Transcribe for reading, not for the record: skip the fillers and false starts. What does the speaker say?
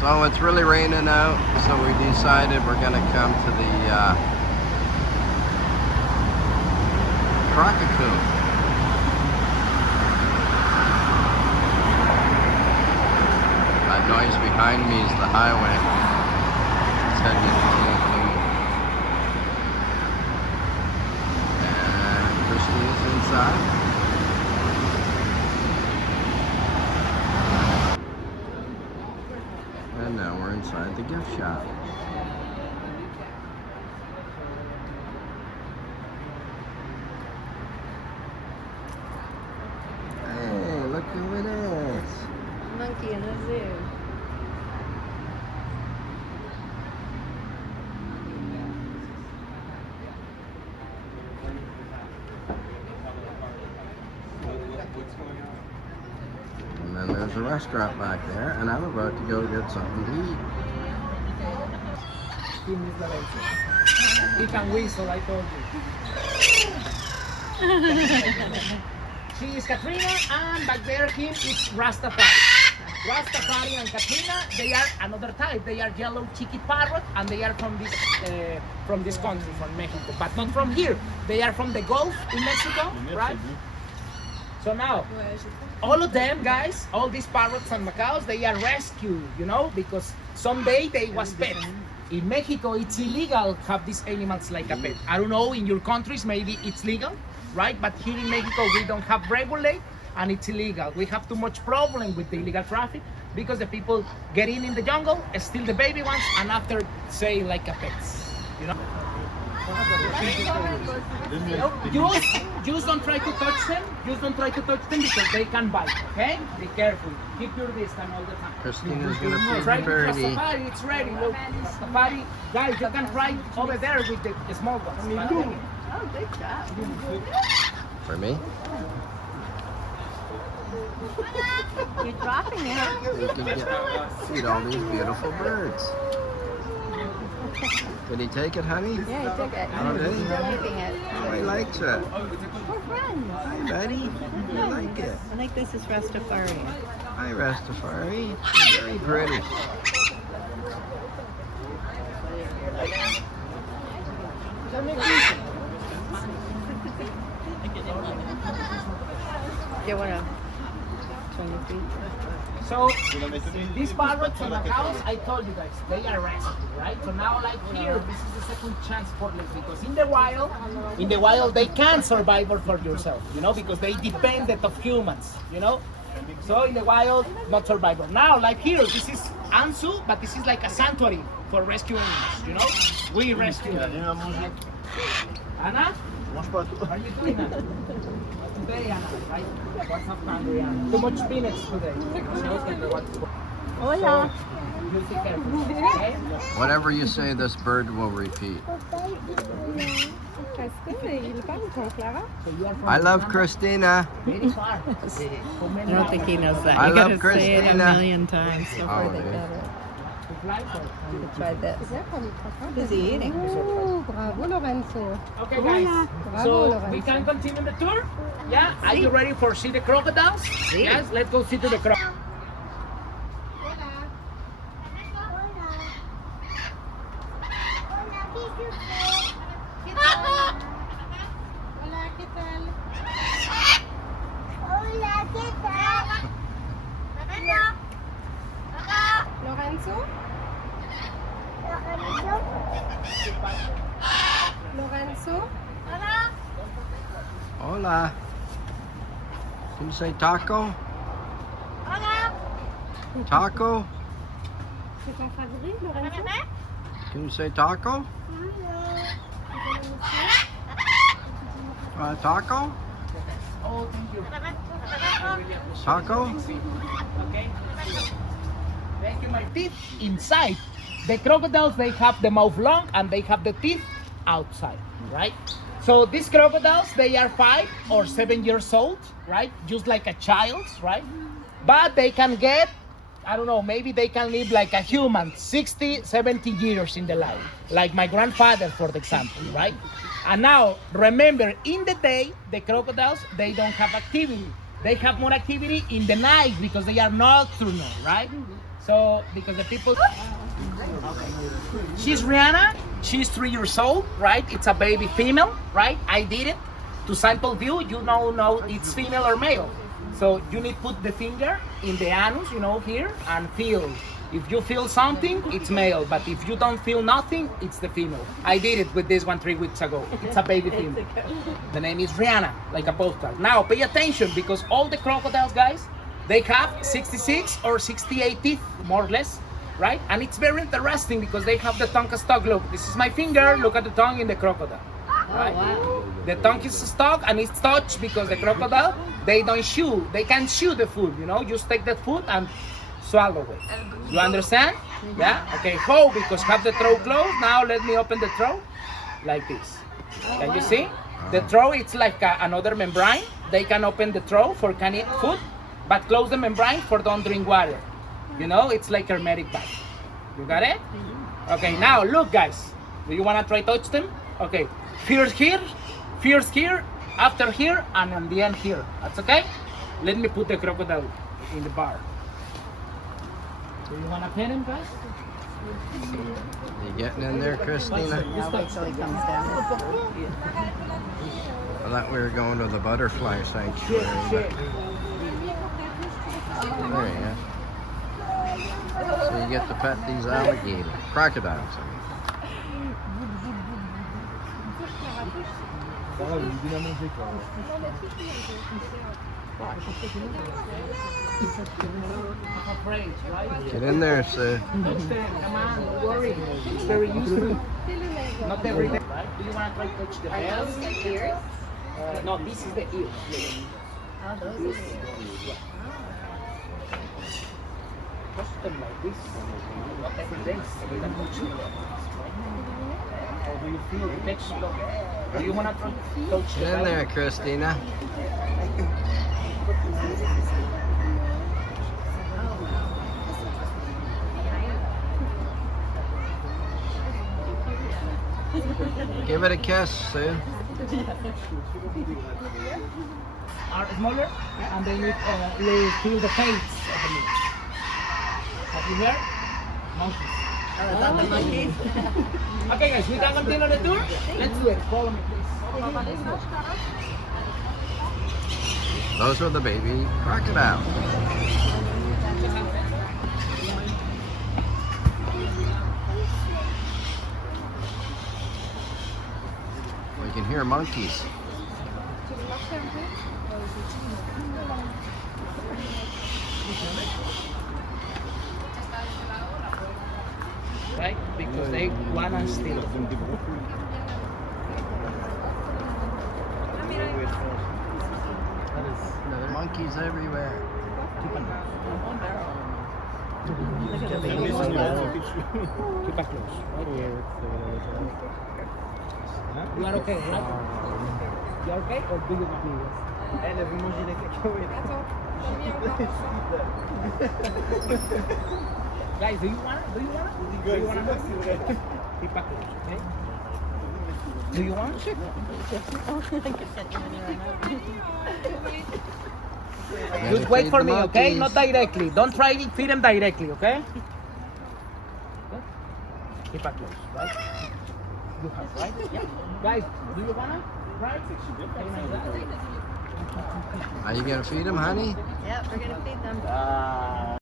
So it's really raining out, so we decided we're gonna come to the Croco Cun. That noise behind me is the highway. It's heading into Cancun. And Christina's inside. And now we're inside the gift shop. Hey, look who it is. Monkey in the zoo. And then there's a restaurant back there, and I'm about to go get something to eat. He can whistle, I told you. She is Katrina, and back there him is Rastafari. Rastafari and Katrina, they are another type. They are yellow cheeky parrot, and they are from this country, from Mexico, but not from here. They are from the Gulf in Mexico, right? So now, all of them, guys, all these parrots and macaws, they are rescued, you know, because someday they was pet. In Mexico, it's illegal to have these animals like a pet. I don't know, in your countries, maybe it's legal, right? But here in Mexico, we don't have regulate, and it's illegal. We have too much problem with the illegal traffic because the people get in the jungle, steal the baby ones, and after say like a pets, you know? Just don't try to touch them. Just don't try to touch them because they can bite. Okay? Be careful. Keep your distance all the time. Christina's gonna feed Try the to birdie. Rastafari, it's ready. Look, Rastafari, guys, you can try over there with the small ones. Oh, good job. For me? You're dropping it. We can feed all these beautiful birds. Did he take it, honey? Yeah, he took it. Oh, did he? He's still eating it. Oh, he likes it. We're friends. Hi, buddy. You like it? I think this is Rastafari. Hi, Rastafari. Very pretty. Do you want to 20 feet? So these parrots and macaws, I told you guys, they are rescued, right? So now, like here, this is the second chance for them because in the wild, they can't survive for yourself, you know, because they dependent of humans, you know. So in the wild, not survival. Now, like here, this is Anzu, but this is like a sanctuary for rescue animals, you know. We rescue them. Anna, how are you doing, Anna? Today, Anna, right? What's up, hungry, Anna? Too much spinach today. Hola. You take care of it, okay? Whatever you say, this bird will repeat. So you are from I love Christina. very far. I don't think he knows that. I You love gotta say it a Christina. million times before Oh, they dude. get it. Fly Try this. Who's he eating? Bravo Lorenzo. Okay, guys. So we can continue the tour. Yeah. Are you ready for see the crocodiles? Yes. Let's go see to the crocodiles. Hola, ¿qué tal? Lorenzo? Lorenzo? Hola. Can you say taco? Taco? C'est ton favori, Lorenzo? Can you say taco? Taco? Oh, thank you. Taco? Okay. Thank you. My teeth inside. The crocodiles, they have the mouth long and they have the teeth outside, right? So these crocodiles, they are 5 or 7 years old, right? Just like a child, right? But they can get, I don't know, maybe they can live like a human, 60, 70 years in the life. Like my grandfather, for example, right? And now, remember, in the day, the crocodiles, they don't have activity. They have more activity in the night because they are nocturnal, right? So, because the people... She's Rihanna. She's 3 years old, right? It's a baby female, right? I did it. To sample view, you know it's female or male. So you need to put the finger in the anus, you know, here, and feel. If you feel something, it's male. But if you don't feel nothing, it's the female. I did it with this one 3 weeks ago. It's a baby female. The name is Rihanna, like a postcard. Now, pay attention, because all the crocodiles, guys, they have 66 or 68 teeth, more or less, right? And it's very interesting because they have the tongue stuck. Look, this is my finger. Look at the tongue in the crocodile. Right? wow. The tongue is stuck and it's touched because the crocodile, they don't chew. They can't chew the food, you know? Just take the food and swallow it. You understand? Yeah? Okay, hold, because have the throat closed. Now let me open the throat like this. Can you see? The throat, it's like another membrane. They can open the throat for can eat food, but close the membrane for don't drink water. You know, it's like hermetic bag. You got it? Okay, now look, guys. Do you want to try touch them? Okay, first here, after here, and on the end here. That's okay? Let me put the crocodile in the bar. Do you want to pet him, guys? You getting in there, Christina? Now wait till he comes down. I thought we were going to the butterfly sanctuary. But there you go. So you get to pet these alligators, crocodiles. I mean. Afraid, right? Get in there, Sue. Come on, don't worry. It's very useful. Not every day, right? Do you want to try to touch the bells? Ears? No, this is the ear. Oh, those are ears. Touch them like this. Not every day. You can touch them. Or do you feel the texture? Do you want to touch the Get in belly? there, Christina. Give it a kiss, Sue. Are smaller and they need to feel the face of the meat. Have you heard? Monkeys. Oh, is that the monkeys? Okay, guys, we can continue the tour. Let's do it. Follow me, please. Those are the baby crocodiles. We can hear monkeys. Right? Because they want to steal. Monkeys everywhere. Keep it close. You are okay, right? You are okay, or do you want Guys, do you want it? Do you want it? Do you want it? Keep it close, okay? Do you want it? Just wait for me, okay? Not directly. Don't try to feed them directly, okay? Keep it close, right? You have, right? Yeah. Guys, do you wanna? Right? Are you gonna feed them, honey? Yep, we're gonna feed them.